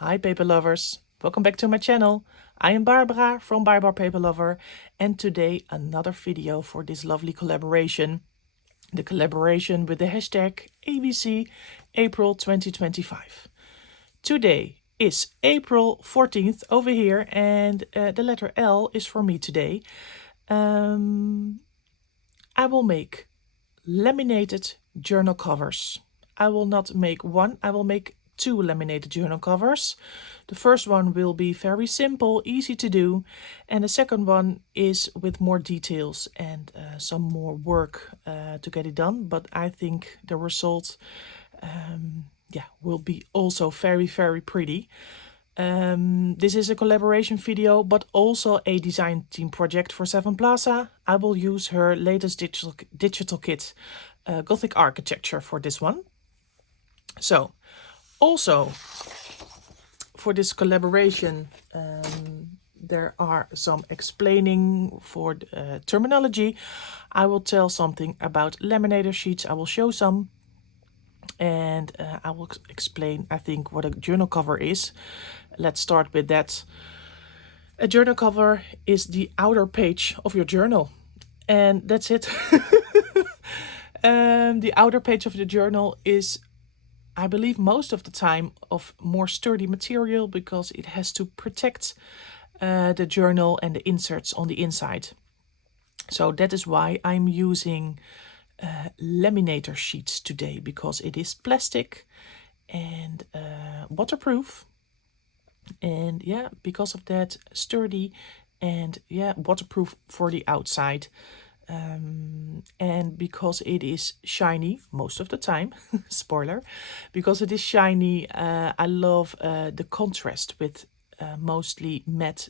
Hi paper lovers, welcome back to my channel. I am Barbara from Paperlover and today another video for this lovely collaboration. The collaboration with the hashtag ABC April 2025. Today is April 14th over here and the letter L is for me today. I will make laminated journal covers. I will not make one, I will make two laminated journal covers. The first one will be very simple, easy to do, and the second one is with more details and some more work to get it done. But I think the result will be also very pretty. This is a collaboration video, but also a design team project for Sevenplaza. I will use her latest digital kit, Gothic architecture, for this one. So, also for this collaboration, there are some explaining for terminology. I will tell something about laminator sheets. I will show some. And I will explain, I think, what a journal cover is. Let's start with that. A journal cover is the outer page of your journal. And that's it. The outer page of the journal is, I believe, most of the time of more sturdy material because it has to protect the journal and the inserts on the inside. So that is why I'm using laminator sheets today, because it is plastic and waterproof, and yeah, because of that, sturdy and yeah, waterproof for the outside, and because it is shiny most of the time. Spoiler, because it is shiny, I love the contrast with mostly matte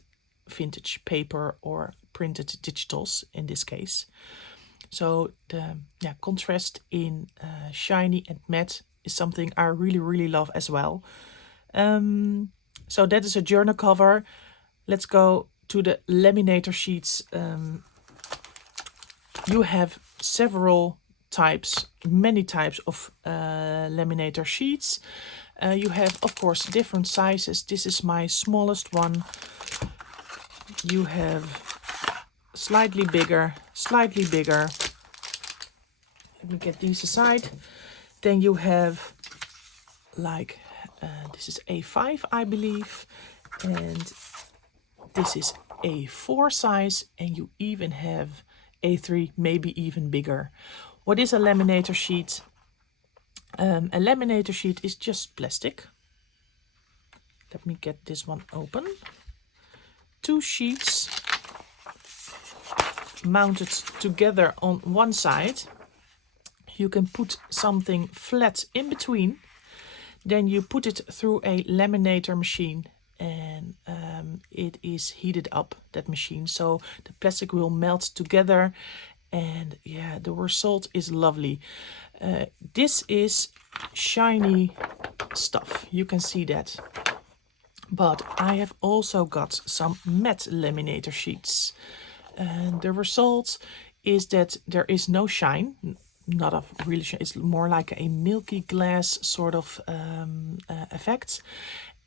vintage paper or printed digitals in this case. So the contrast in shiny and matte is something I really love as well. So that is a journal cover. Let's go to the laminator sheets. You have several types, many types of laminator sheets. You have, of course, different sizes. This is my smallest one. You have slightly bigger. Let me get these aside. Then you have like, this is A5, I believe, and this is A4 size, and you even have A3, maybe even bigger. What is a laminator sheet? A laminator sheet is just plastic. Let me get this one open. Two sheets mounted together on one side. You can put something flat in between. Then you put it through a laminator machine, and it is heated up, that machine, so the plastic will melt together, and yeah, the result is lovely. This is shiny stuff, you can see that. But I have also got some matte laminator sheets, and the result is that there is no shine. Not a really shine, it's more like a milky glass sort of effect.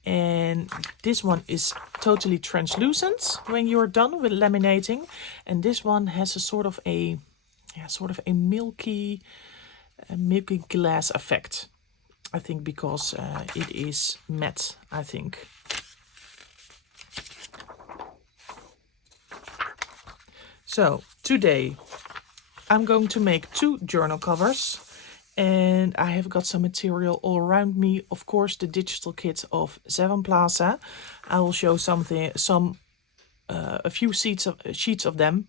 And this one is totally translucent when you're done with laminating, and this one has a sort of a milky glass effect, I think, because it is matte, I think. So today I'm going to make two journal covers, and I have got some material all around me. Of course, the digital kit of Sevenplaza. I will show a few sheets of them,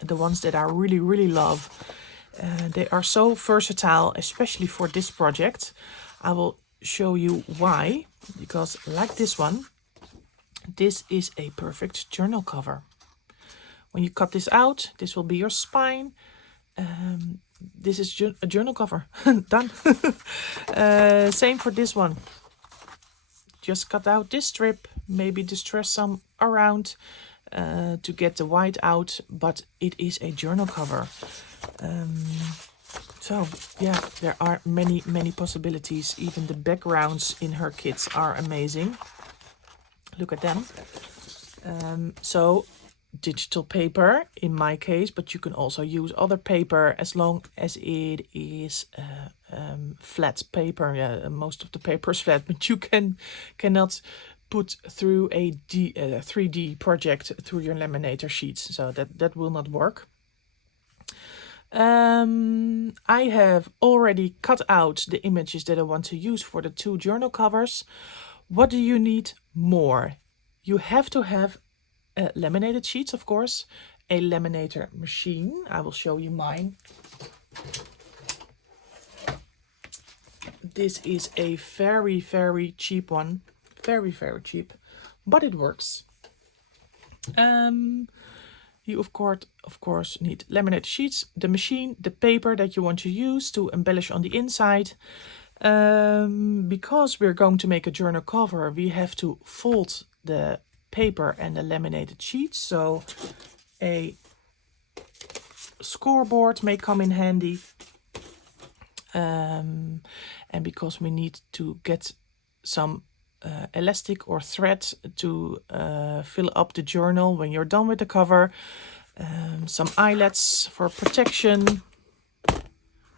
the ones that I really love. They are so versatile, especially for this project. I will show you why, because like this one, this is a perfect journal cover. When you cut this out, this will be your spine. This is a journal cover. Done. Same for this one. Just cut out this strip, maybe distress some around to get the white out, but it is a journal cover. So yeah, there are many possibilities. Even the backgrounds in her kits are amazing. Look at them. So digital paper in my case, but you can also use other paper as long as it is flat paper. Yeah, most of the paper is flat, but you cannot put through a 3D project through your laminator sheets, so that will not work. I have already cut out the images that I want to use for the 2 journal covers. What do you need more? You have to have laminated sheets, of course, a laminator machine. I will show you mine. This is a very cheap one, very cheap, but it works. You of course need laminated sheets, the machine, the paper that you want to use to embellish on the inside. Because we're going to make a journal cover, we have to fold the paper and the laminated sheets, so a scoreboard may come in handy. And because we need to get some elastic or thread to fill up the journal when you're done with the cover, some eyelets for protection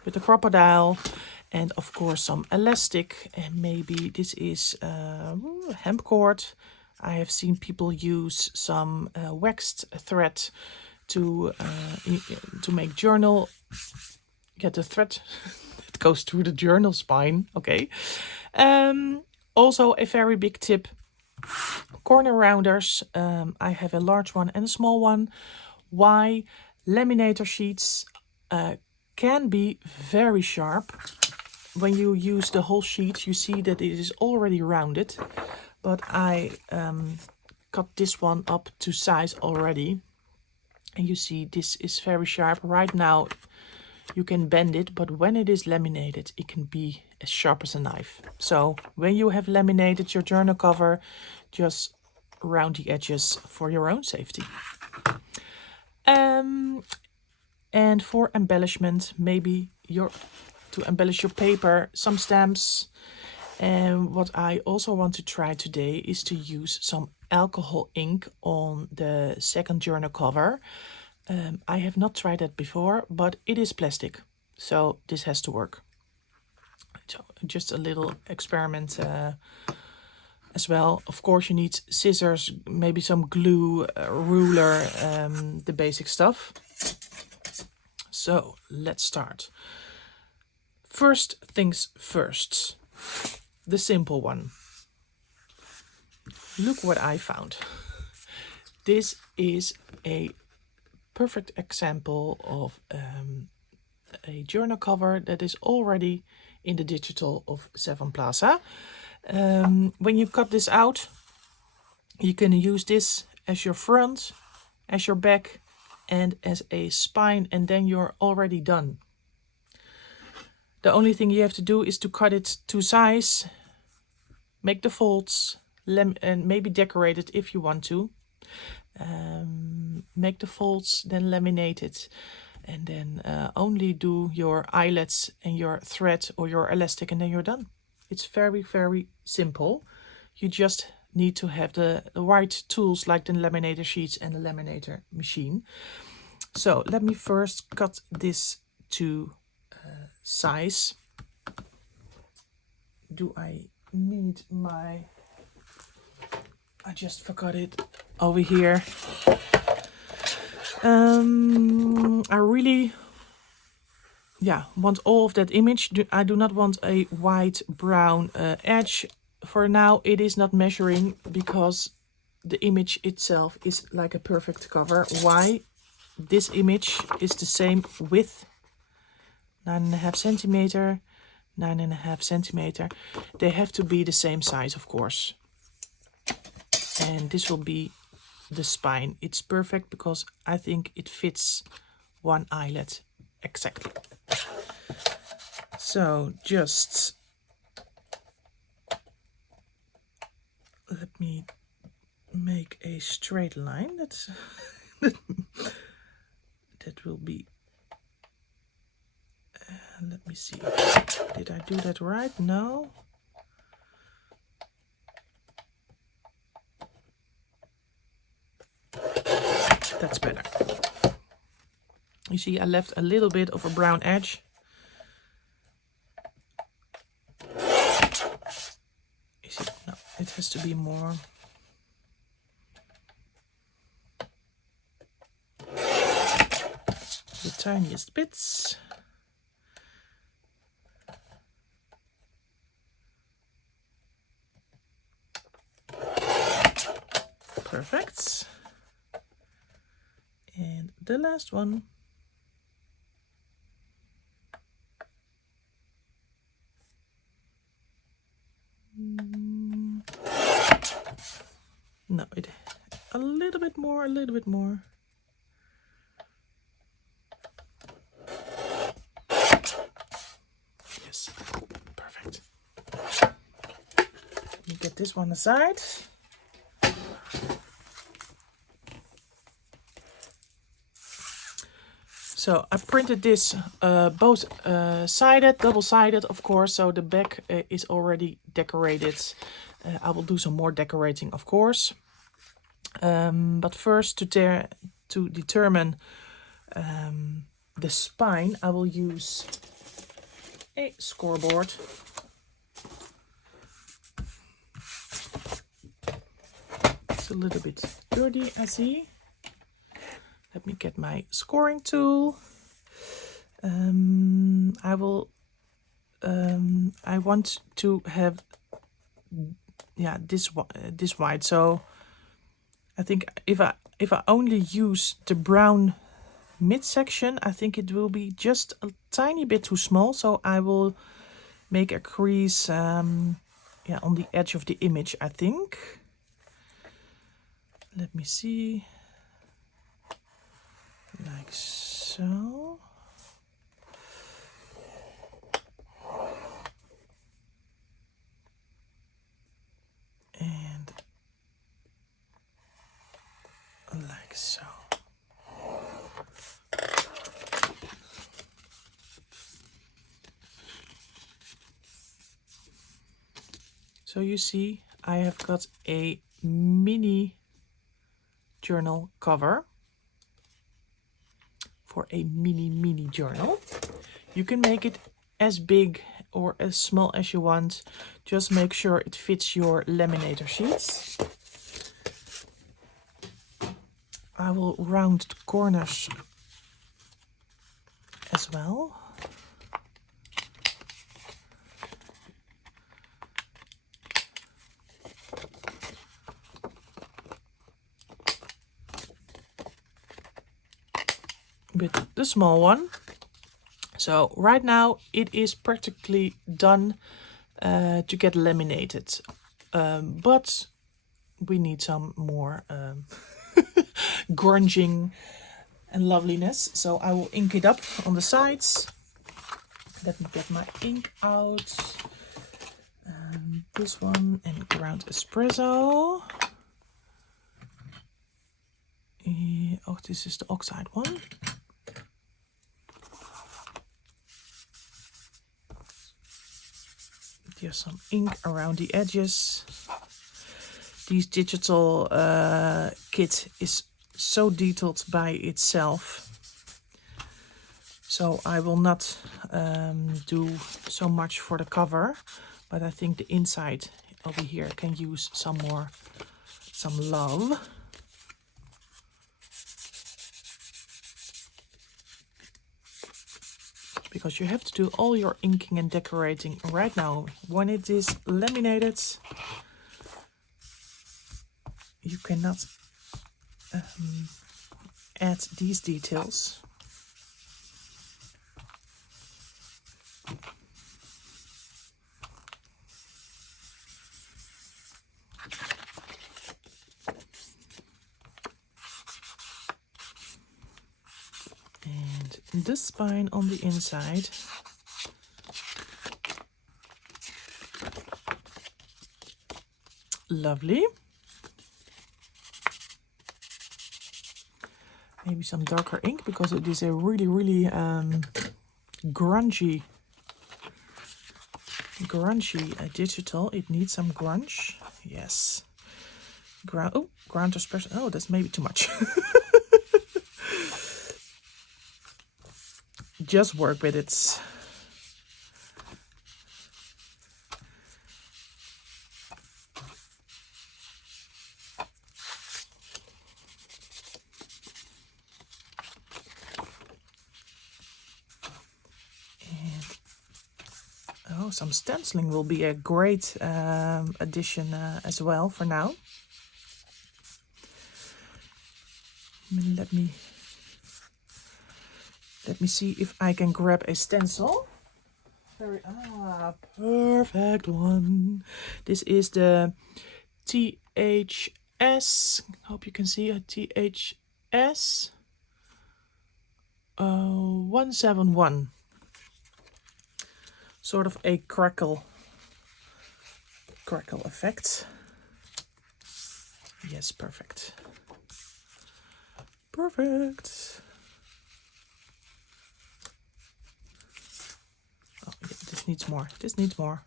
with the crocodile, and of course some elastic, and maybe this is hemp cord. I have seen people use some waxed thread to make journal. Get the thread that goes through the journal spine. Okay. Also a very big tip: corner rounders. I have a large one and a small one. Why? Laminator sheets can be very sharp. When you use the whole sheet, you see that it is already rounded, but I cut this one up to size already, and you see this is very sharp. Right now you can bend it, but when it is laminated, it can be as sharp as a knife. So when you have laminated your journal cover, just round the edges for your own safety. And for embellishment, maybe to embellish your paper, some stamps. And what I also want to try today is to use some alcohol ink on the second journal cover. I have not tried that before, but it is plastic, so this has to work. So just a little experiment as well. Of course you need scissors, maybe some glue, ruler, the basic stuff. So let's start. First things first, the simple one. Look what I found. This is a perfect example of a journal cover that is already in the digital of Sevenplaza. When you cut this out, you can use this as your front, as your back, and as a spine, and then you're already done. The only thing you have to do is to cut it to size, make the folds, and maybe decorate it if you want to. Make the folds, then laminate it, and then only do your eyelets and your thread or your elastic, and then you're done. It's very simple. You just need to have the right tools like the laminator sheets and the laminator machine. So let me first cut this to size. Do I need my... I just forgot it over here. I really want all of that image. I do not want a white brown edge. For now it is not measuring because the image itself is like a perfect cover. Why? This image is the same width, 9.5 centimeter, 9.5 centimeter. They have to be the same size, of course. And this will be the spine. It's perfect because I think it fits one eyelet exactly. So just let me make a straight line. That's that will be Let me see. Did I do that right? No. That's better. You see, I left a little bit of a brown edge. You see, no, it has to be more. The tiniest bits. Perfect. And the last one. No, a little bit more, a little bit more. Yes, perfect. Let me get this one aside. So I printed this both sided, double-sided, of course, so the back is already decorated. I will do some more decorating, of course. But first, to determine the spine, I will use a scoreboard. It's a little bit dirty, I see. Let me get my scoring tool. I want to have, yeah, this wide. So I think if I only use the brown midsection, I think it will be just a tiny bit too small. So I will make a crease, yeah, on the edge of the image, I think. Let me see. Like so. And like so. So you see, I have got a mini journal cover for a mini journal. You can make it as big or as small as you want. Just make sure it fits your laminator sheets. I will round the corners as well. With the small one. So right now it is practically done to get laminated, but we need some more grunging and loveliness. So I will ink it up on the sides. Let me get my ink out. This one and ground espresso. Oh, this is the oxide one. There's some ink around the edges. This digital kit is so detailed by itself. So I will not do so much for the cover, but I think the inside over here can use some love. Because you have to do all your inking and decorating right now. When it is laminated, you cannot add these details. And the spine on the inside. Lovely. Maybe some darker ink because it is a really grungy digital. It needs some grunge. Yes. Ground to special. Oh, that's maybe too much. Just work with it. Oh, some stenciling will be a great addition as well for now. Let me see if I can grab a stencil. Perfect one. This is the THS. Hope you can see a THS 171. Sort of a crackle effect. Yes, perfect. Perfect. Oh, yeah, this needs more. This needs more.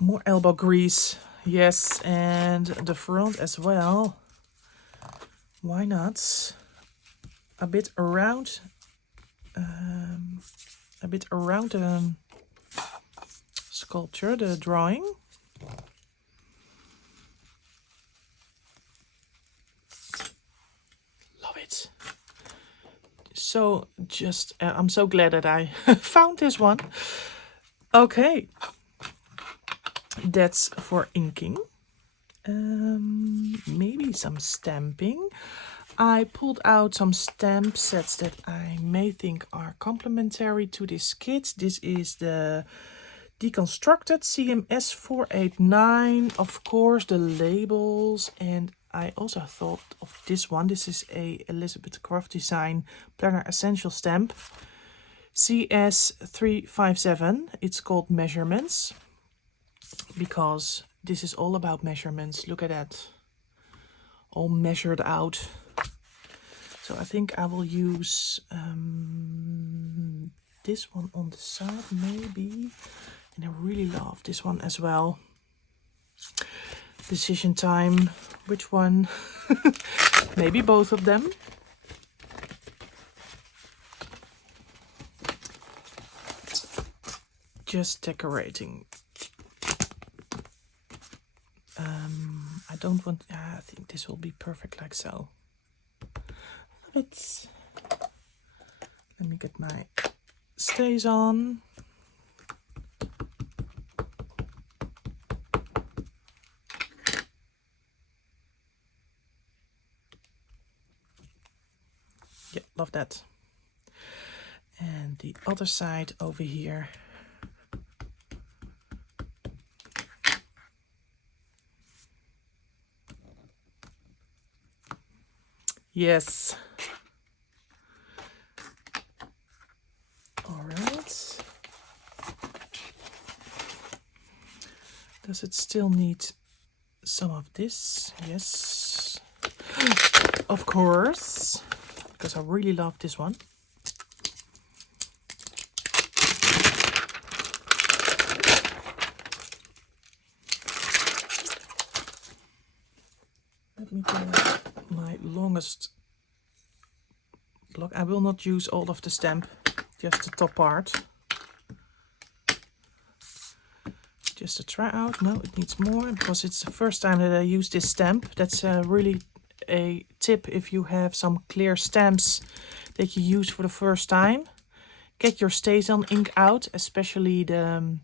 More elbow grease. Yes, and the front as well. Why not? A bit around the sculpture, the drawing. Love it. So just, I'm so glad that I found this one. Okay, that's for inking. Maybe some stamping. I pulled out some stamp sets that I may think are complementary to this kit. This is the deconstructed CMS 489, of course, the labels, and I also thought of this one. This is a Elizabeth Croft Design Planner Essential Stamp CS 357. It's called Measurements because this is all about measurements. Look at that, all measured out. So I think I will use this one on the side maybe. And I really love this one as well. Decision time. Which one? Maybe both of them. Just decorating. I don't want... I think this will be perfect like so. Love it. Let me get my stays on. Yeah, love that. And the other side over here. Yes. All right. Does it still need some of this? Yes. Of course. Because I really love this one. Let me get my longest block. I will not use all of the stamp, just the top part. Just to try out. No, it needs more because it's the first time that I use this stamp. That's really a tip if you have some clear stamps that you use for the first time. Get your StazOn ink out, especially the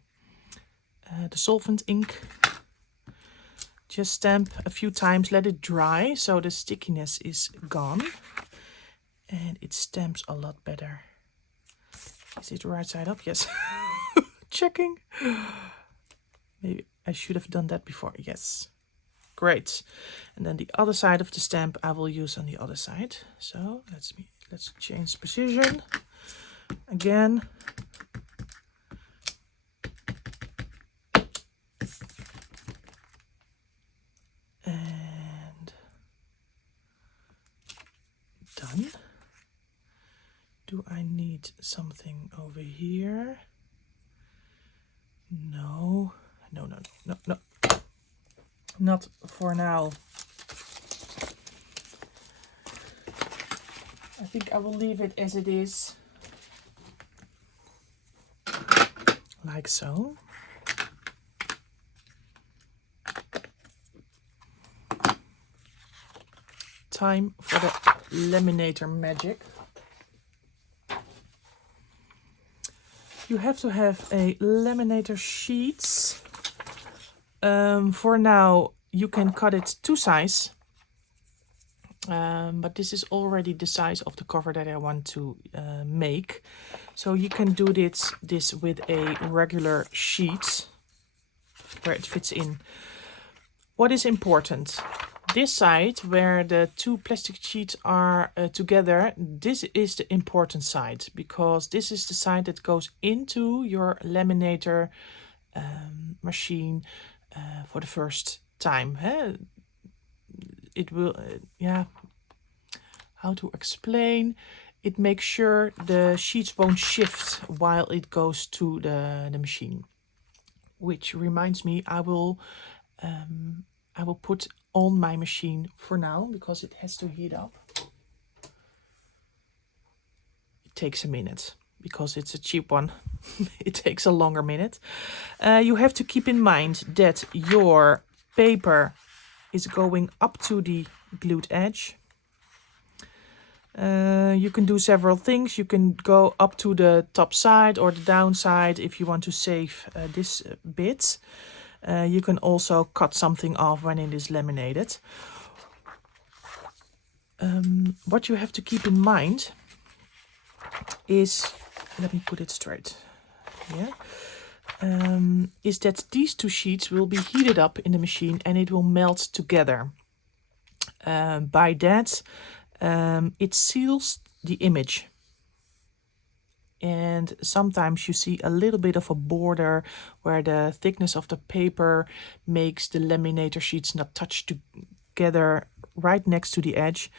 solvent ink. Just stamp a few times, let it dry so the stickiness is gone. And it stamps a lot better. Is it right side up? Yes. Checking. Maybe I should have done that before. Yes. Great. And then the other side of the stamp I will use on the other side. So let's change position again. And done. Do I need need something over here. No, no, no, no, no, not for now. I think I will leave it as it is, like so. Time for the laminator magic. You have to have a laminator sheets. For now, you can cut it to size. But this is already the size of the cover that I want to make. So you can do this with a regular sheet where it fits in. What is important? This side where the two plastic sheets are together, this is the important side, because this is the side that goes into your laminator machine for the first time. It will, yeah, how to explain? It makes sure the sheets won't shift while it goes to the machine. Which reminds me, I will put on my machine for now because it has to heat up. It takes a minute because it's a cheap one. It takes a longer minute. You have to keep in mind that your paper is going up to the glued edge. You can do several things. You can go up to the top side or the down side if you want to save this bit. You can also cut something off when it is laminated. What you have to keep in mind is, let me put it straight here, is that these two sheets will be heated up in the machine and it will melt together. By that, it seals the image. And sometimes you see a little bit of a border where the thickness of the paper makes the laminator sheets not touch together right next to the edge.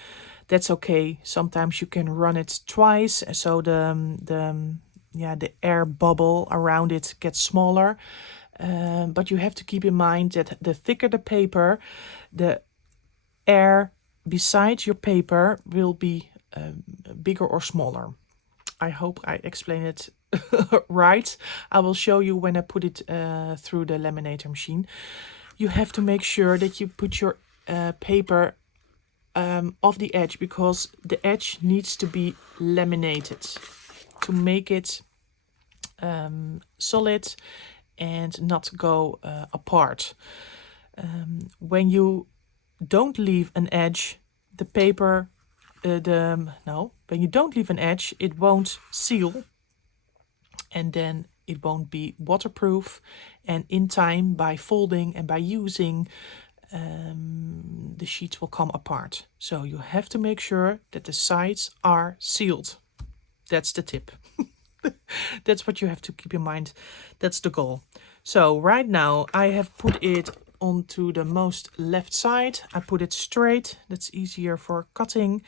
That's okay. Sometimes you can run it twice so the air bubble around it gets smaller. But you have to keep in mind that the thicker the paper, the air beside your paper will be bigger or smaller. I hope I explain it right. I will show you when I put it through the laminator machine. You have to make sure that you put your paper off the edge, because the edge needs to be laminated to make it solid and not go apart. When you don't leave an edge, the paper when you don't leave an edge, it won't seal, and then it won't be waterproof, and in time, by folding and by using, the sheets will come apart. So you have to make sure that the sides are sealed. That's the tip. That's what you have to keep in mind. That's the goal. So right now I have put it onto the most left side. I put it straight. That's easier for cutting.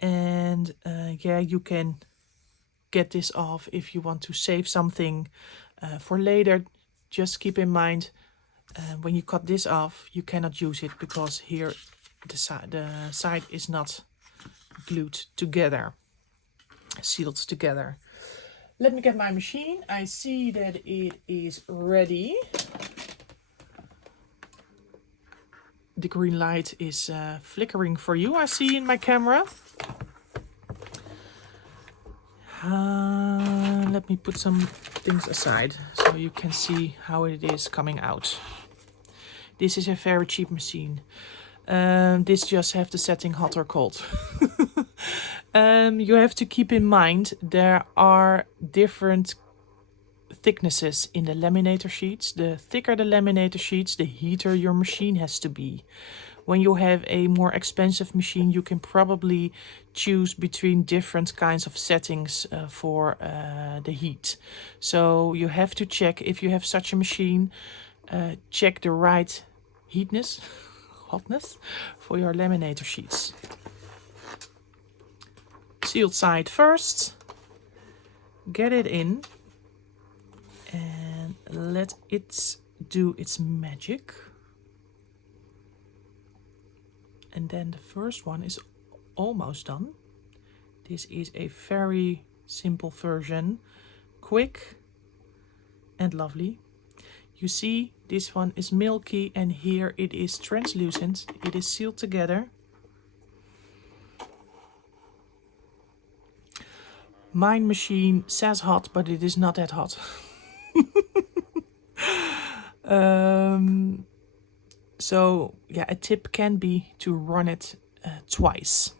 And yeah, you can get this off if you want to save something for later. Just keep in mind, when you cut this off, you cannot use it because here the side is not glued together, sealed together. Let me get my machine. I see that it is ready. The green light is flickering for you, I see in my camera. Let me put some things aside so you can see how it is coming out. This is a very cheap machine. This just have the setting hot or cold. You have to keep in mind there are different thicknesses in the laminator sheets. The thicker the laminator sheets, the heater your machine has to be. When you have a more expensive machine, you can probably choose between different kinds of settings for the heat. So you have to check, if you have such a machine, check the right hotness for your laminator sheets. Sealed side first. get it in and let it do its magic. And then the first one is almost done. This is a very simple version, quick and lovely. You see, this one is milky and here it is translucent. It is sealed together. My machine says hot, but it is not that hot. So yeah, a tip can be to run it twice.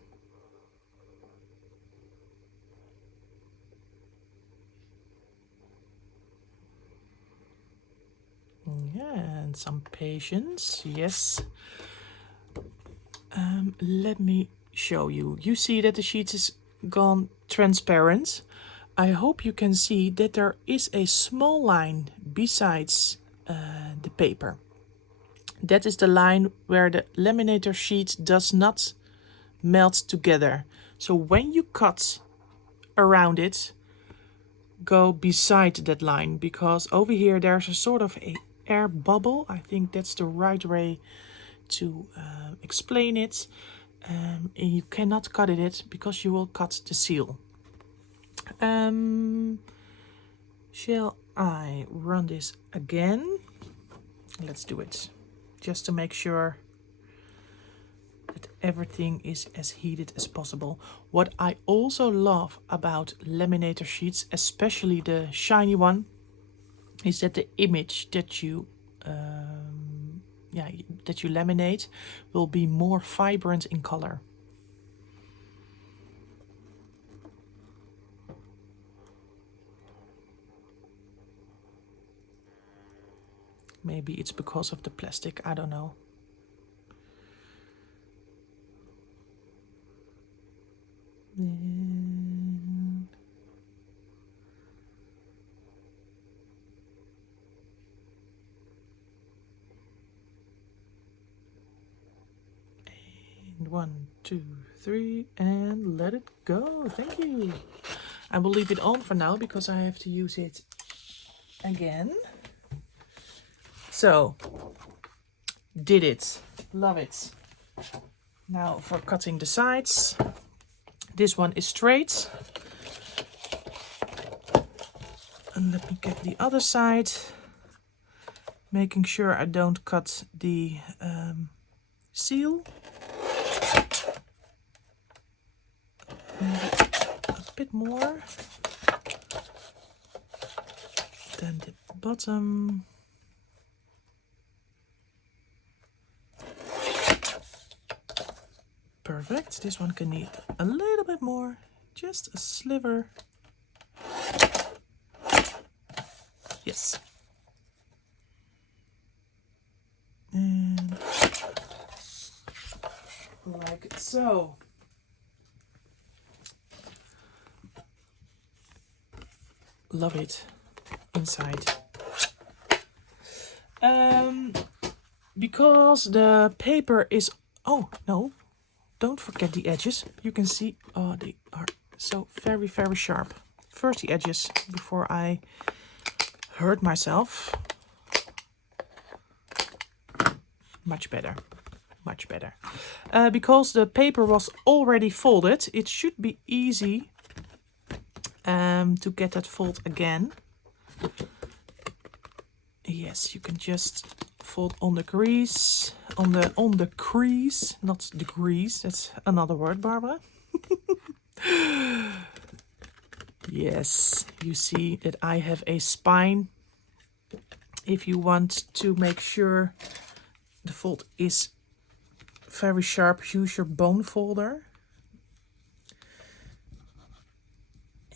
Yeah, and some patience, yes. Let me show you. You see that the sheet is gone transparent. I hope you can see that there is a small line besides the paper. That is the line where the laminator sheet does not melt together. So when you cut around it, go beside that line, because over here there's a sort of a air bubble. I think that's the right way to explain it. And you cannot cut it because you will cut the seal. Shall I run this again? Let's do it, just to make sure that everything is as heated as possible. What I also love about laminator sheets, especially the shiny one, is that the image that you laminate will be more vibrant in color. Maybe it's because of the plastic, I don't know. And one, two, three, and let it go. Thank you. I will leave it on for now because I have to use it again. So, did it. Love it. Now for cutting the sides. This one is straight. And let me get the other side. Making sure I don't cut the seal. A bit more. Then the bottom. Perfect. This one can need a little bit more, just a sliver. Yes. And like so. Love it inside. Because the paper is, oh no, don't forget the edges. You can see, oh, they are so very, very sharp. First the edges before I hurt myself. Much better, much better. Because the paper was already folded, it should be easy to get that fold again. Yes, you can just fold on the crease, on the crease, not the grease. That's another word, Barbara. Yes, you see that I have a spine. If you want to make sure the fold is very sharp, use your bone folder.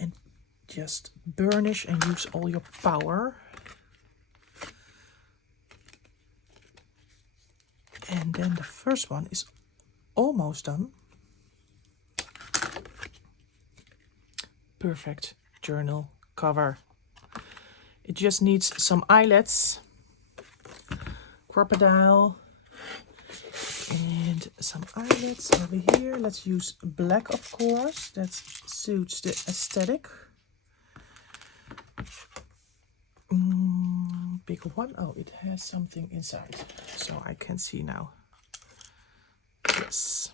And just burnish and use all your power. And then the first one is almost done. Perfect journal cover. It just needs some eyelets, crocodile, and some eyelets over here. Let's use black, of course. That suits the aesthetic. bigger one. Oh, it has something inside, so I can see now. Yes.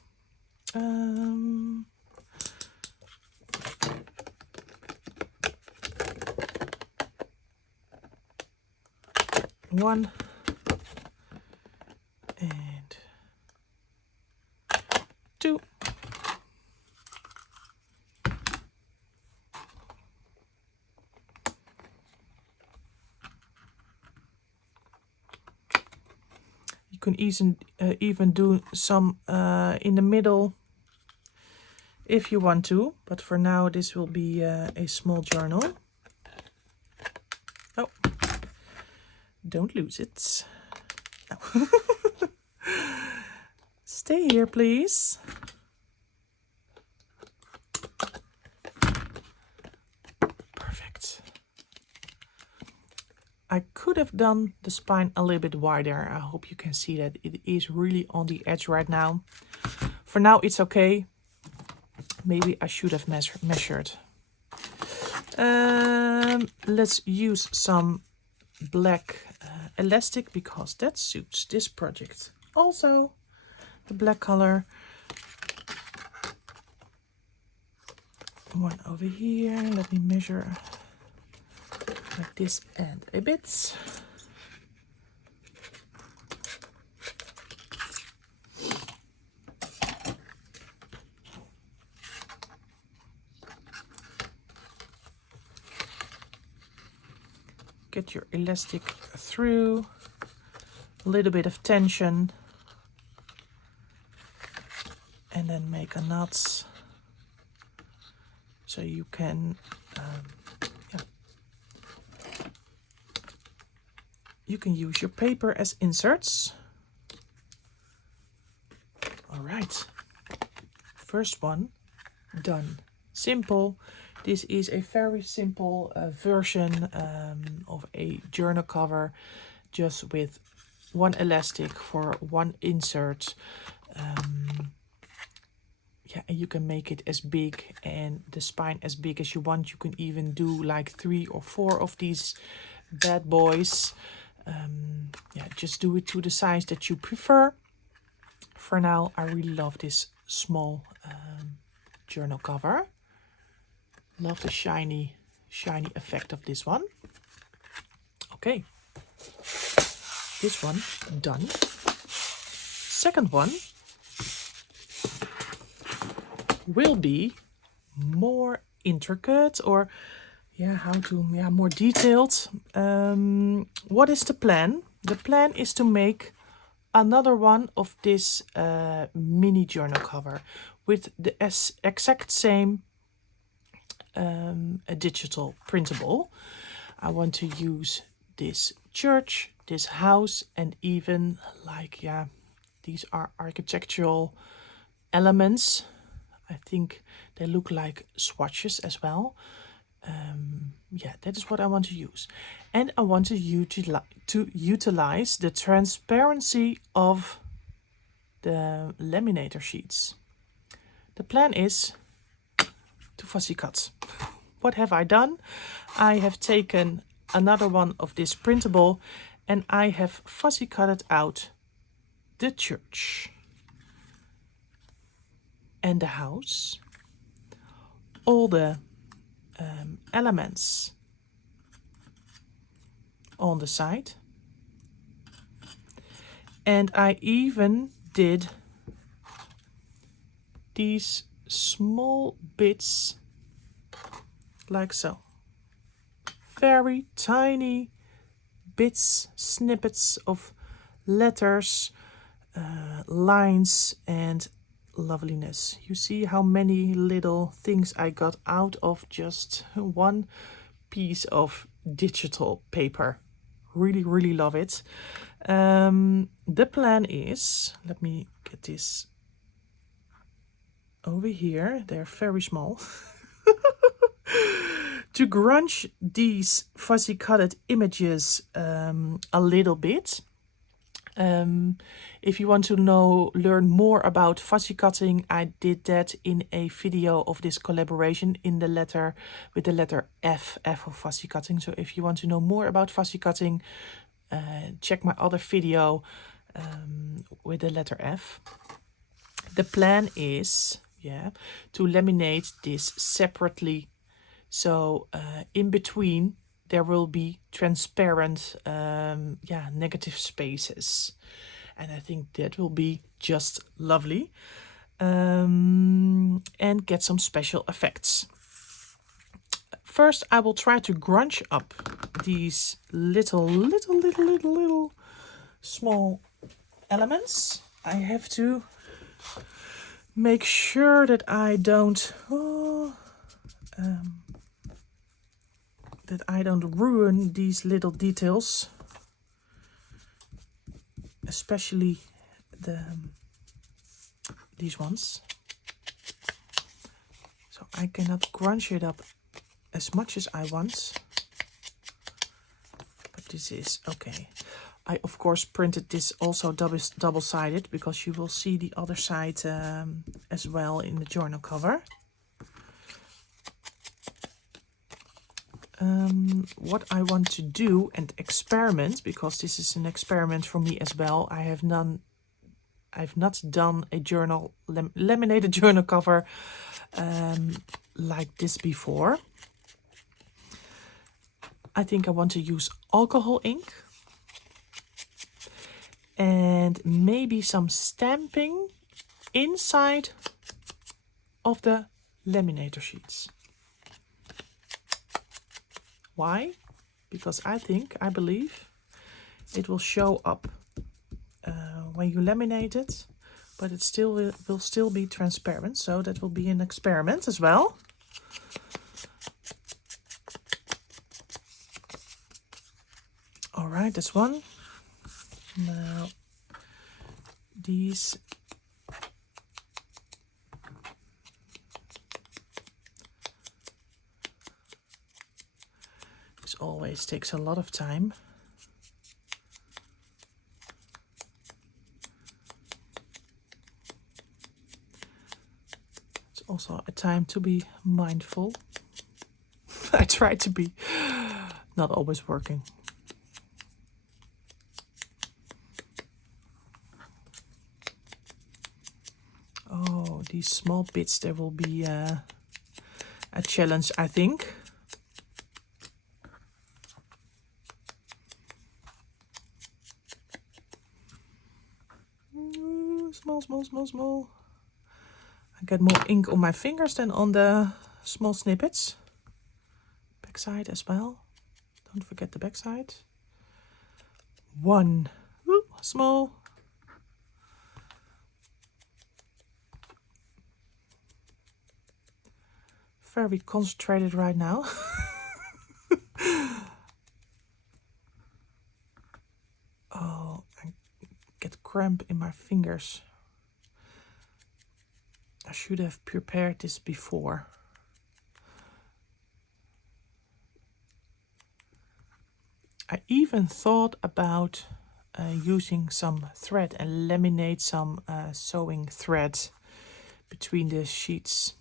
One and two. You can even do some in the middle if you want to, but for now this will be a small journal. Oh, don't lose it. No. Stay here, please. Perfect. I could have done the spine a little bit wider. I hope you can see that it is really on the edge right now. For now, it's okay. Maybe I should have measured. Let's use some black elastic because that suits this project. Also, the black color. One over here. Let me measure like this and a bit. Get your elastic through, a little bit of tension, and then make a knot so you can you can use your paper as inserts. All right, first one done. Simple. This is a very simple version of a journal cover, just with one elastic for one insert. Yeah, and you can make it as big and the spine as big as you want. You can even do like 3 or 4 of these bad boys. Yeah, just do it to the size that you prefer. For now, I really love this small journal cover. Love the shiny effect of this one. Okay, this one done. Second one will be more intricate, or more detailed. What is the plan? The plan is to make another one of this mini journal cover with the exact same a digital printable. I want to use this church, this house, and even like, yeah, these are architectural elements. I think they look like swatches as well. Yeah, that is what I want to use. And I want to utilize the transparency of the laminator sheets. The plan is to fussy cut. What have I done? I have taken another one of this printable and I have fussy cutted out the church and the house, all the elements on the side, and I even did these small bits like so. Very tiny bits, snippets of letters, lines and loveliness. You see how many little things I got out of just one piece of digital paper. Really, really love it. The plan is, let me get this over here. They're very small. To grunge these fussy cutted images a little bit. If you want to learn more about fussy cutting, I did that in a video of this collaboration in the letter with the letter F of fussy cutting. So if you want to know more about fussy cutting, check my other video with the letter F. The plan is, to laminate this separately. So in between there will be transparent, negative spaces. And I think that will be just lovely. And get some special effects. First, I will try to grunge up these little small elements. I have to make sure that I don't ruin these little details, especially these ones. So I cannot grunge it up as much as I want, but this is okay. I of course printed this also double-sided because you will see the other side as well in the journal cover. What I want to do and experiment, because this is an experiment for me as well. I've not done a laminated journal cover like this before. I think I want to use alcohol ink and maybe some stamping inside of the laminator sheets. Why? Because I believe it will show up when you laminate it, but it will still be transparent. So that will be an experiment as well. All right, that's one. Now these always takes a lot of time. It's also a time to be mindful. I try to be, not always working. Oh, these small bits, there will be a challenge, I think. Small. I get more ink on my fingers than on the small snippets. Backside as well. Don't forget the backside. One. Ooh, small. Very concentrated right now. Oh, I get cramp in my fingers. I should have prepared this before. I even thought about using some thread and laminate some sewing thread between the sheets.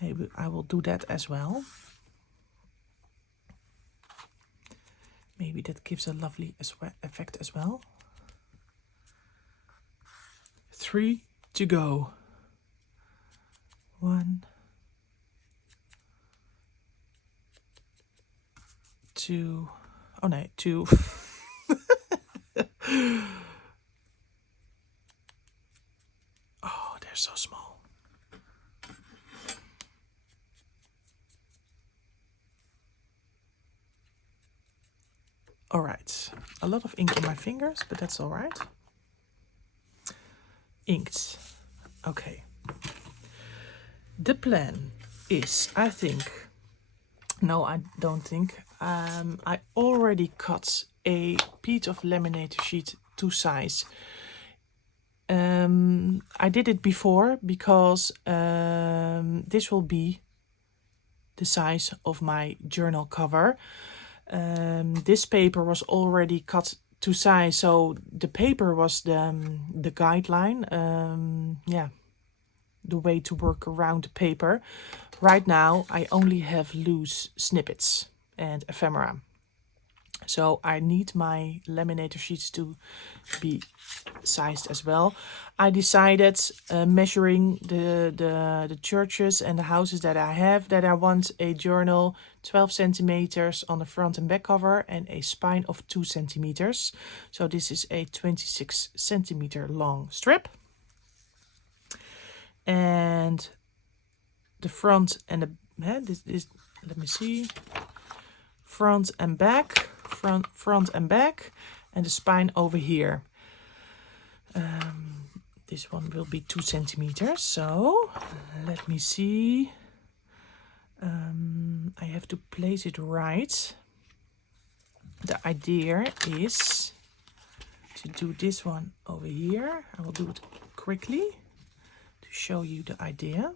Maybe I will do that as well. Maybe that gives a lovely effect as well. 3 to go. 1, 2. Oh no, 2. Oh, they're so small. All right, a lot of ink on my fingers, but that's all right. Inked. Okay. The plan is, I don't think. I already cut a piece of laminator sheet to size. I did it before because this will be the size of my journal cover. This paper was already cut to size, so the paper was the guideline, the way to work around the paper. Right now I only have loose snippets and ephemera, So I need my laminator sheets to be sized as well. I decided, measuring the churches and the houses that I have, that I want a journal 12 centimeters on the front and back cover and a spine of 2 centimeters. So this is a 26 centimeter long strip. And the front and the, this is, let me see, front and back, front and back, and the spine over here. This one will be 2 centimeters. So let me see. I have to place it right. The idea is to do this one over here. I will do it quickly to show you the idea.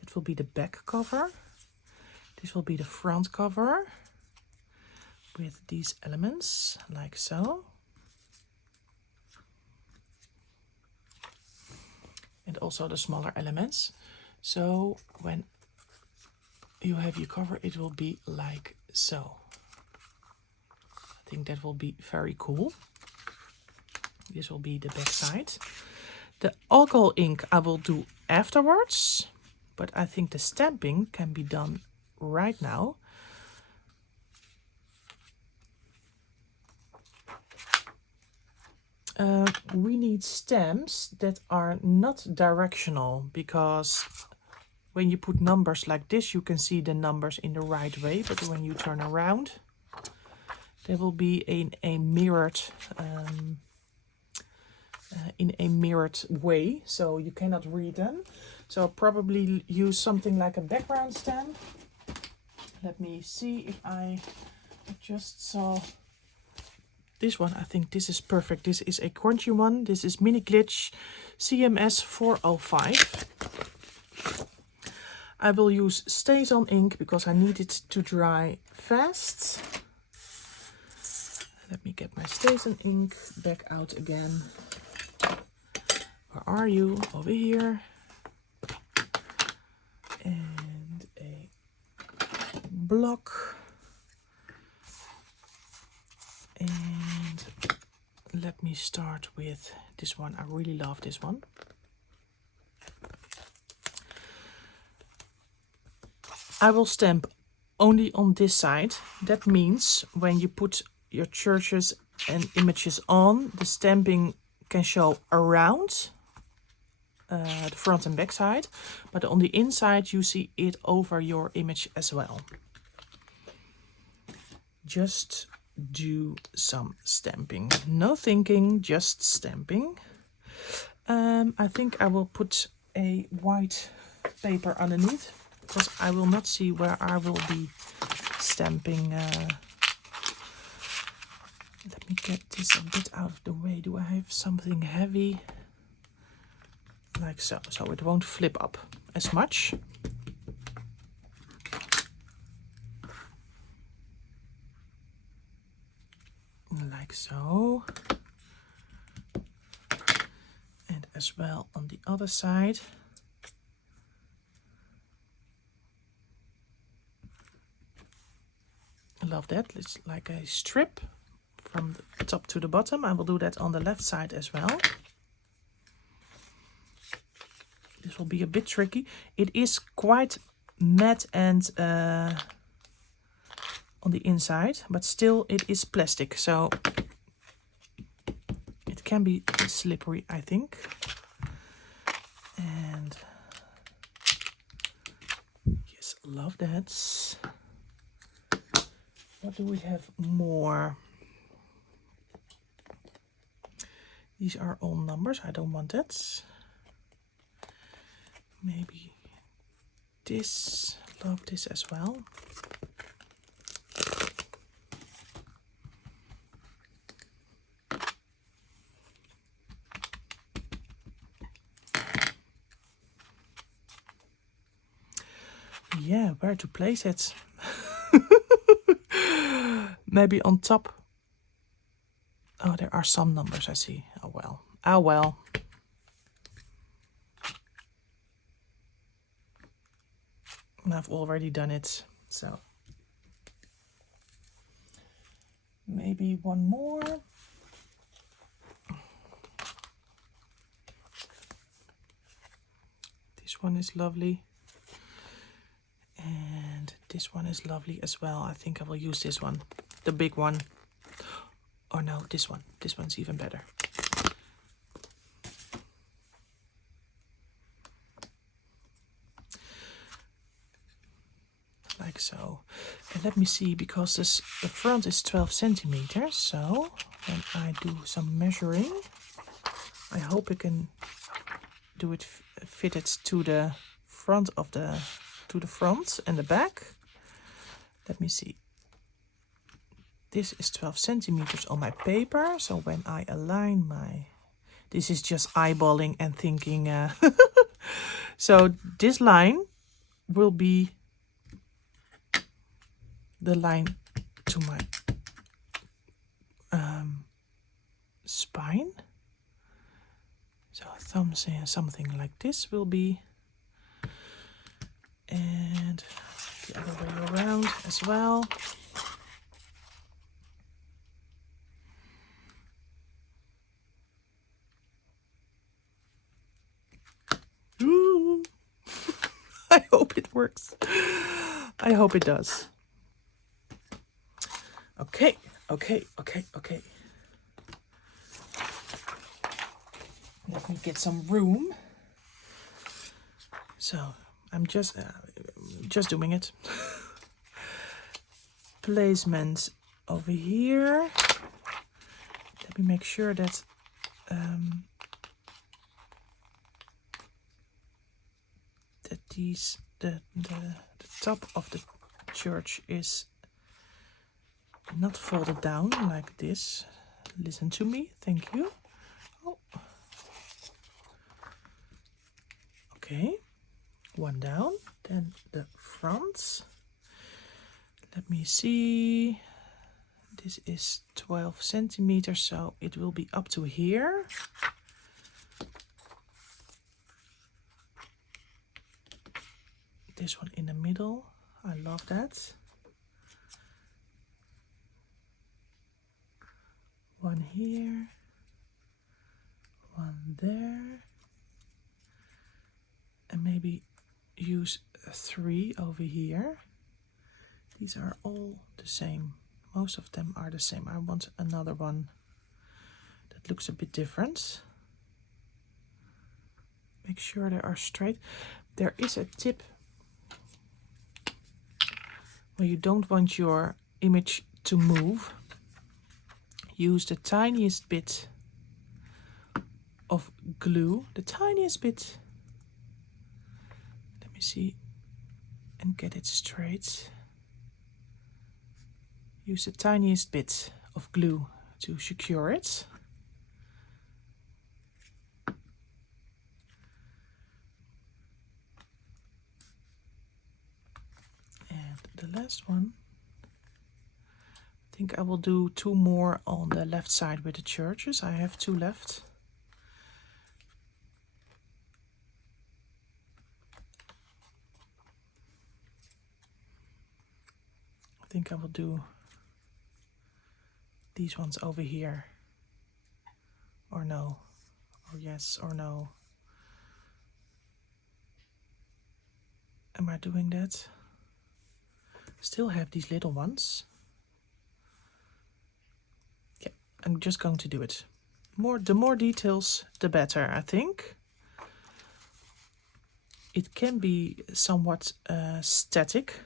That will be the back cover. This will be the front cover with these elements like so. And also the smaller elements. So when you have your cover, it will be like so. I think that will be very cool. This will be the back side. The alcohol ink I will do afterwards, but I think the stamping can be done right now. We need stamps that are not directional, because when you put numbers like this, you can see the numbers in the right way, but when you turn around, there will be a mirrored in a mirrored way, so you cannot read them. So I'll probably use something like a background stamp. Let me see if I just saw this one. I think this is perfect. This is a crunchy one. This is Mini Glitch CMS 405. I will use Stays On ink because I need it to dry fast. Let me get my Stays On ink back out again. Where are you? Over here. And a block. And let me start with this one. I really love this one. I will stamp only on this side. That means when you put your churches and images on, the stamping can show around the front and back side, but on the inside you see it over your image as well. Just do some stamping. No thinking, just stamping. I think I will put a white paper underneath, because I will not see where I will be stamping. Let me get this a bit out of the way. Do I have something heavy? Like so. So it won't flip up as much. Like so. And as well on the other side. I love that. It's like a strip from the top to the bottom. I will do that on the left side as well. This will be a bit tricky. It is quite matte and on the inside, but still it is plastic, so it can be slippery, I think. And yes, love that. What do we have more? These are all numbers. I don't want that. Maybe this. Love this as well. Yeah, where to place it? Maybe on top. Oh, there are some numbers, I see. Oh well. Oh well. I've already done it, so. maybe one more. This one is lovely. And this one is lovely as well. I think I will use this one, the big one. Or no, this one. This one's even better. Like so. And let me see, because the front is 12 centimeters. So when I do some measuring, I hope I can do it fitted to the front of to the front and the back. Let me see. This is 12 centimeters on my paper. So when I align this is just eyeballing and thinking. So this line will be the line to my spine. So something like this will be, and the other way around as well. Ooh. I hope it works. I hope it does. Okay. Let me get some room. So I'm just doing it. Placement over here. Let me make sure that the top of the church is not folded down like this. Listen to me, thank you. Oh. Okay, one down, then the front. Let me see. This is 12 centimeters, so it will be up to here. This one in the middle, I love that. One here, one there, and maybe use 3 over here. These are all the same. Most of them are the same. I want another one that looks a bit different. Make sure they are straight. There is a tip where you don't want your image to move. Use the tiniest bit of glue, the tiniest bit. Let me see, and get it straight. Use the tiniest bit of glue to secure it. And the last one, I think I will do 2 more on the left side with the churches. I have 2 left. I think I will do these ones over here. Or no. Or yes or no. Am I doing that? Still have these little ones. Yeah, I'm just going to do it. The more details, the better, I think. It can be somewhat static.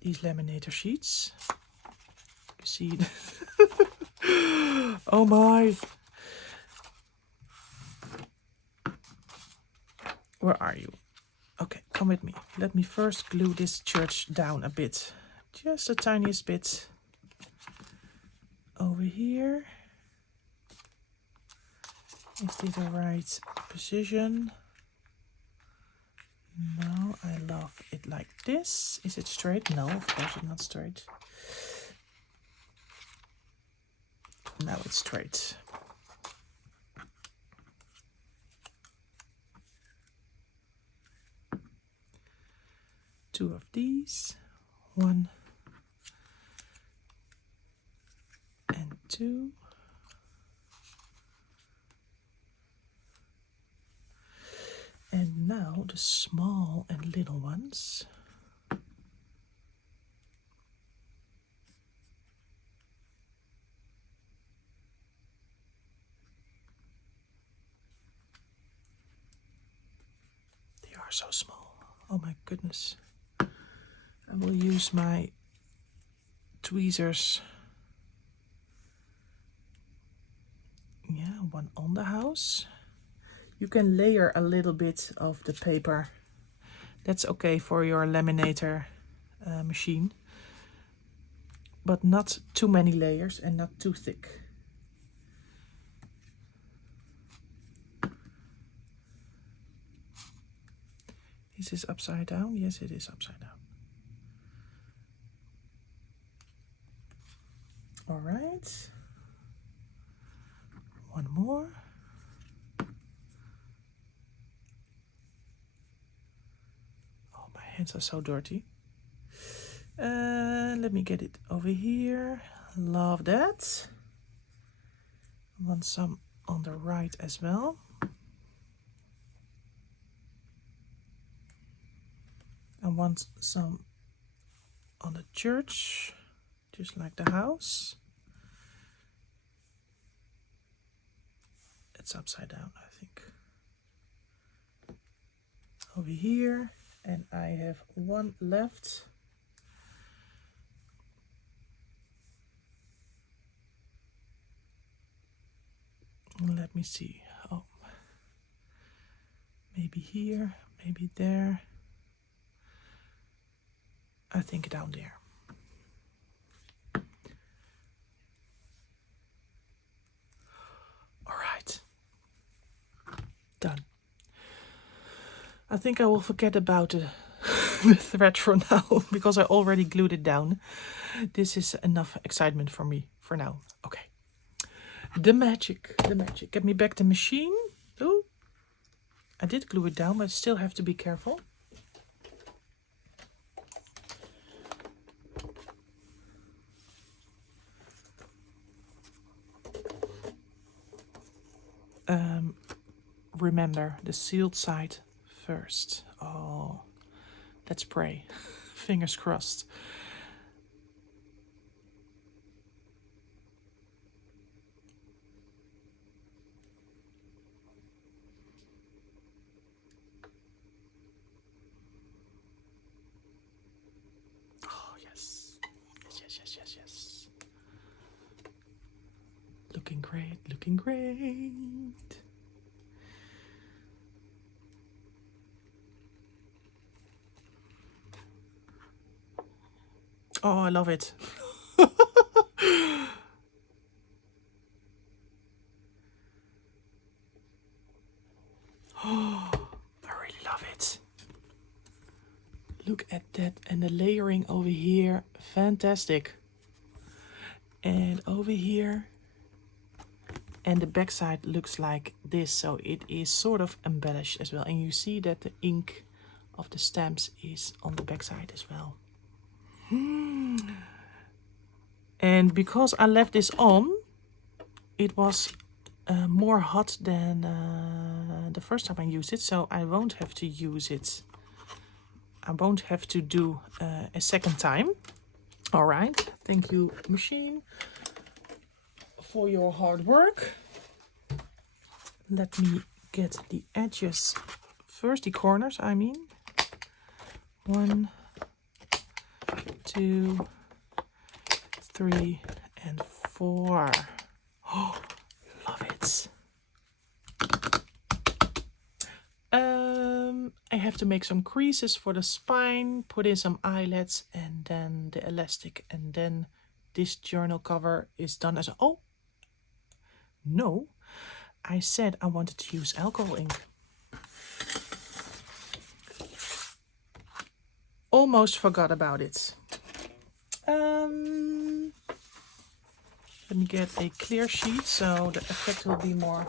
These laminator sheets. You see it? Oh my. Where are you? Okay, come with me. Let me first glue this church down a bit. Just the tiniest bit. Over here. Is this the right position? No, I love it like this. Is it straight? No, of course it's not straight. Now it's straight. Two of these. One, 2. And now the small and little ones. They are so small. Oh my goodness. I will use my tweezers. Yeah, one on the house. You can layer a little bit of the paper. That's okay for your laminator machine. But not too many layers and not too thick. Is this upside down? Yes, it is upside down. All right. One more. Oh, my hands are so dirty. Let me get it over here. Love that. Want some on the right as well. I want some on the church, just like the house. It's upside down, I think. Over here, and I have one left. Let me see. Oh, maybe here, maybe there. I think down there. All right. Done. I think I will forget about the thread for now because I already glued it down. This is enough excitement for me for now. Okay. The magic, the magic. Get me back the machine. Oh, I did glue it down, but I still have to be careful. Remember the sealed side first. Oh, let's pray. Fingers crossed. Oh, yes. Yes. Looking great, looking great. Oh, I love it. Oh, I really love it. Look at that, and the layering over here, fantastic. And over here, and the back side looks like this, so it is sort of embellished as well. And you see that the ink of the stamps is on the back side as well. And because I left this on, it was more hot than the first time I used it, so I won't have to use it. I won't have to do a second time. All right, thank you, machine, for your hard work. Let me get the edges first, the corners, I mean. 1, 2, 3, and 4. Oh, love it. I have to make some creases for the spine, put in some eyelets, and then the elastic, and then this journal cover is done as a... Oh, no, I said I wanted to use alcohol ink. Almost forgot about it. Let me get a clear sheet so the effect will be more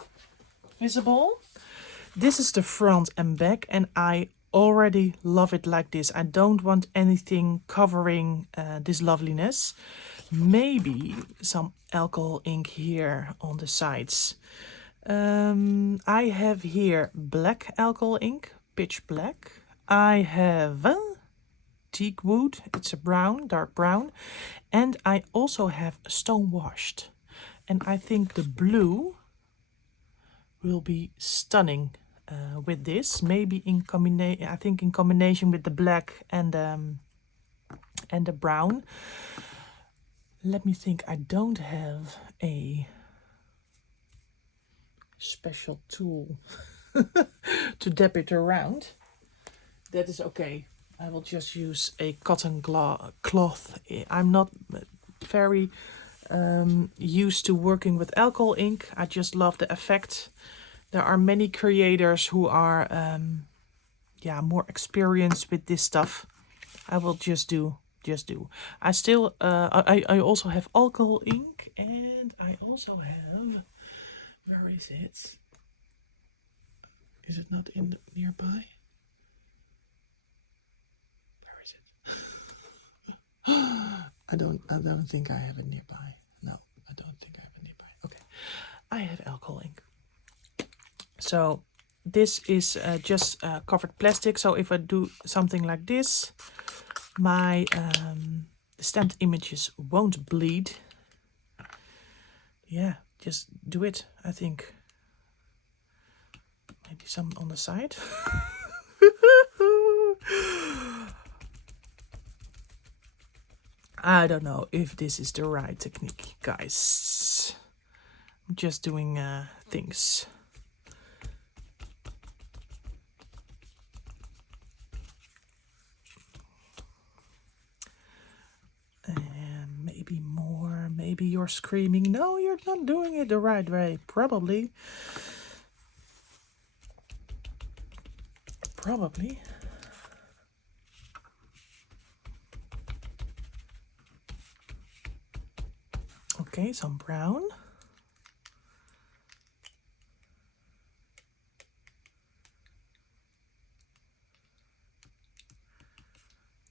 visible. This is the front and back, and I already love it like this. I don't want anything covering this loveliness. maybe some alcohol ink here on the sides. I have here black alcohol ink, pitch black. I have teak wood, it's a brown, dark brown. And I also have stone washed. And I think the blue will be stunning with this. Maybe in combination, I think in combination with the black and the brown. Let me think, I don't have a special tool to dab it around. That is okay. I will just use a cotton cloth. I'm not very used to working with alcohol ink. I just love the effect. There are many creators who are yeah, more experienced with this stuff. I will just do. I still I also have alcohol ink, and I also have, where is it? Is it not in nearby? Where is it? I don't think I have it nearby. No, I don't think I have it nearby. Okay. I have alcohol ink. So this is just covered plastic. So if I do something like this, my stamped images won't bleed. Yeah, just do it, I think. Maybe some on the side. I don't know if this is the right technique, guys. I'm just doing things. And maybe more. Maybe you're screaming, no, you're not doing it the right way. Probably. Okay, some brown.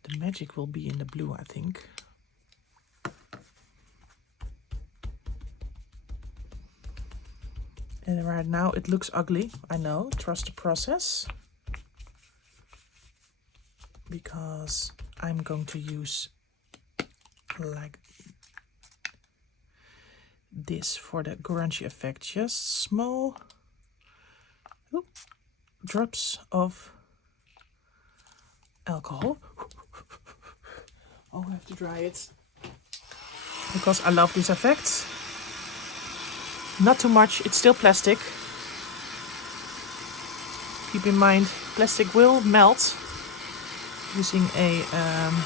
The magic will be in the blue, I think. And right now it looks ugly. I know, trust the process. Because I'm going to use like this for the grunge effect. Just small drops of alcohol. Oh, I have to dry it. Because I love this effect. Not too much, it's still plastic. Keep in mind, plastic will melt using a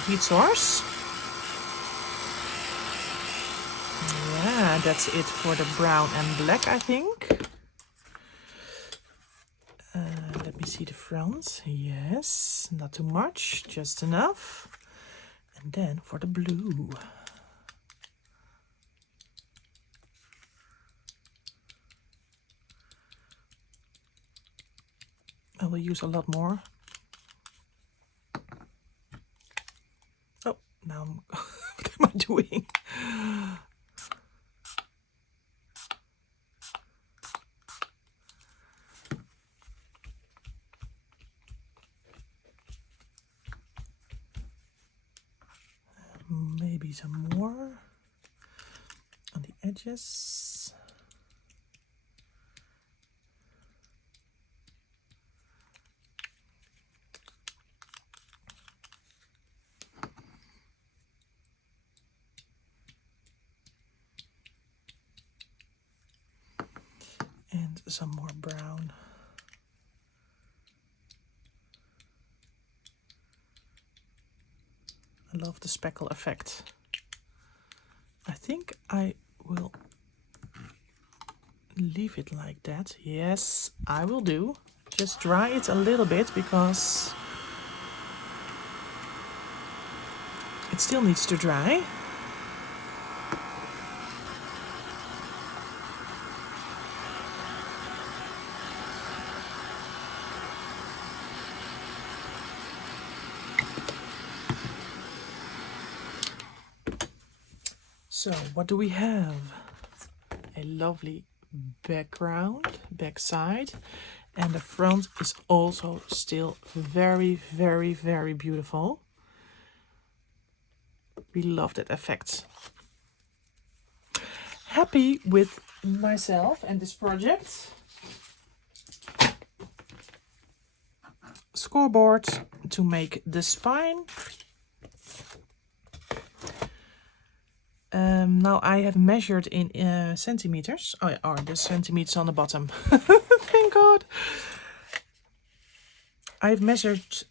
heat source. Yeah, that's it for the brown and black, I think. Let me see the front. Yes, not too much, just enough. And then for the blue. I will use a lot more. Oh, now what am I doing? Maybe some more on the edges. And some more brown. I love the speckle effect. I think I will leave it like that. Yes, I will do. Just dry it a little bit because it still needs to dry. So what do we have? A lovely background, backside, and the front is also still very, very, very beautiful. We love that effect. Happy with myself and this project. Scoreboard to make the spine. Now I have measured in centimeters. Oh, the centimeters on the bottom. Thank God. I've measured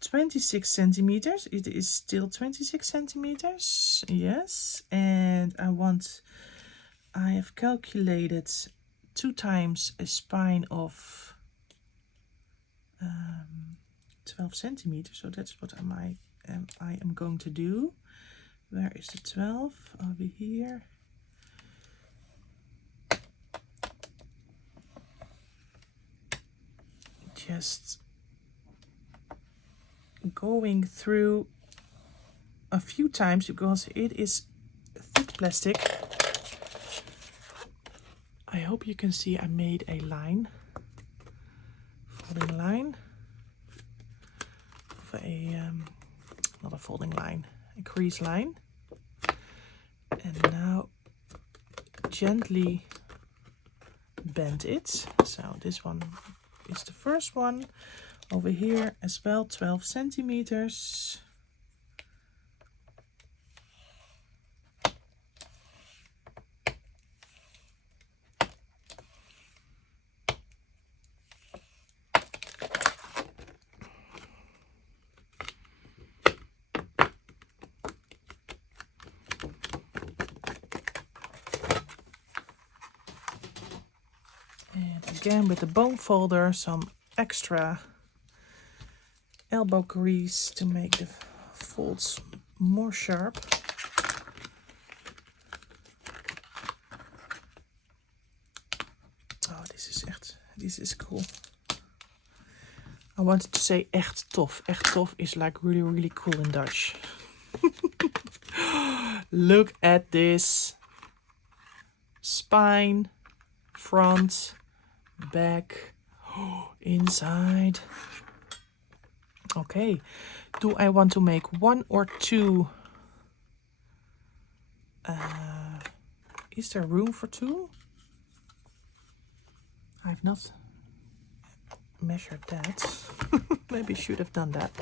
26 centimeters. It is still 26 centimeters. Yes. And I have calculated 2 times a spine of 12 centimeters. So that's what I am going to do. Where is the 12? Over here. Just going through a few times because it is thick plastic. I hope you can see I made a line, folding line, of not a folding line, a crease line. And now gently bend it. So this one is the first one. Over here as well, 12 centimeters. Again with the bone folder, some extra elbow grease to make the folds more sharp. Oh, this is cool. I wanted to say echt tof. Echt tof is like really, really cool in Dutch. Look at this. Spine, front, back, inside. Okay, do I want to make 1 or 2? Is there room for 2? I've not measured that. Maybe should have done that.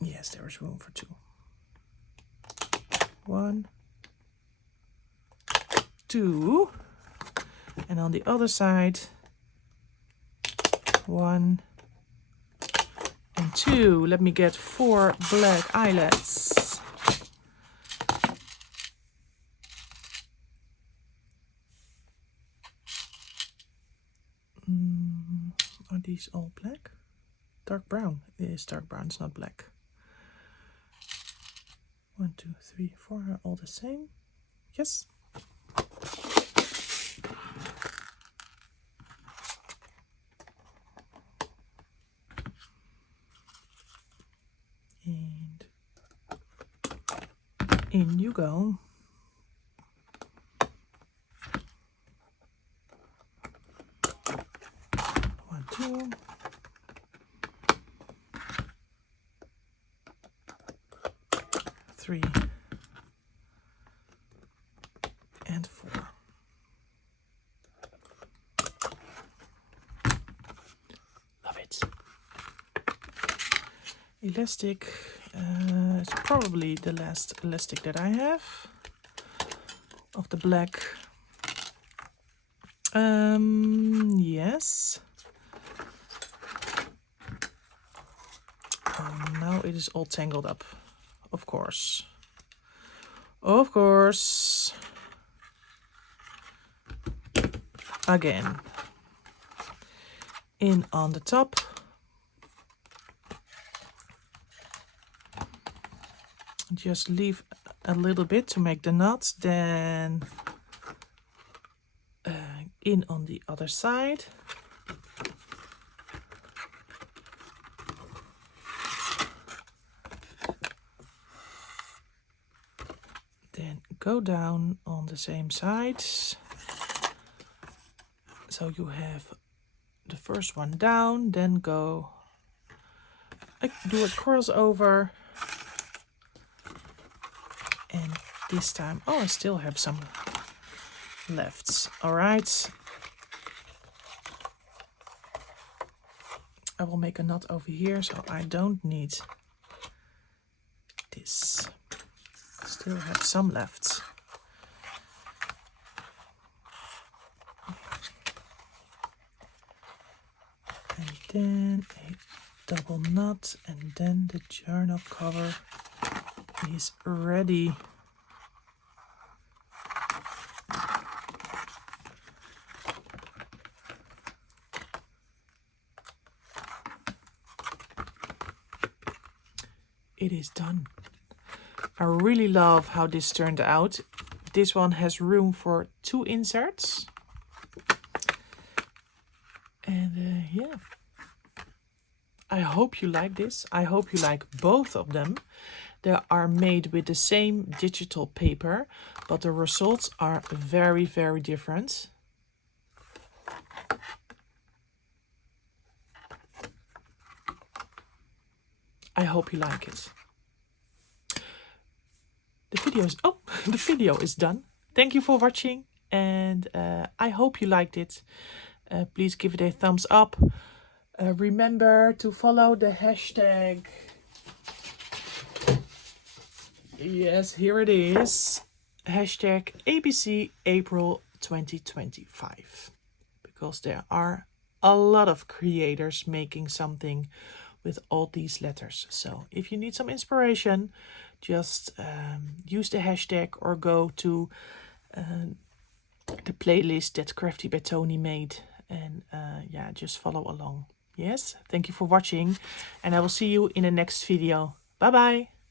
Yes, there is room for 2. 1, 2. And on the other side, 1 and 2. Let me get 4 black eyelets. Are these all black? Dark brown. It is dark brown, it's not black. 1, 2, 3, 4 are all the same. Yes. And in you go. One, 2. Three. And 4. Love it. Elastic. It's probably the last elastic that I have of the black. Yes. Now it is all tangled up. Of course. Of course. Again. In on the top. Just leave a little bit to make the knots, then in on the other side. go down on the same sides. So you have the first one down, then go do a crossover. And this time, oh, I still have some left. All right. I will make a knot over here, so I don't need this. Still have some left. And then a double knot, and then the journal cover is ready. It is done. I really love how this turned out. This one has room for 2 inserts. And yeah, I hope you like this. I hope you like both of them. They are made with the same digital paper, but the results are very, very different. I hope you like it. The video is done. Thank you for watching, and I hope you liked it. Please give it a thumbs up. Remember to follow the hashtag. Yes, here it is. Hashtag ABC April 2025. Because there are a lot of creators making something with all these letters. So if you need some inspiration, just use the hashtag or go to the playlist that Crafty by Tony made, and yeah, just follow along. Yes, thank you for watching, and I will see you in the next video. Bye bye.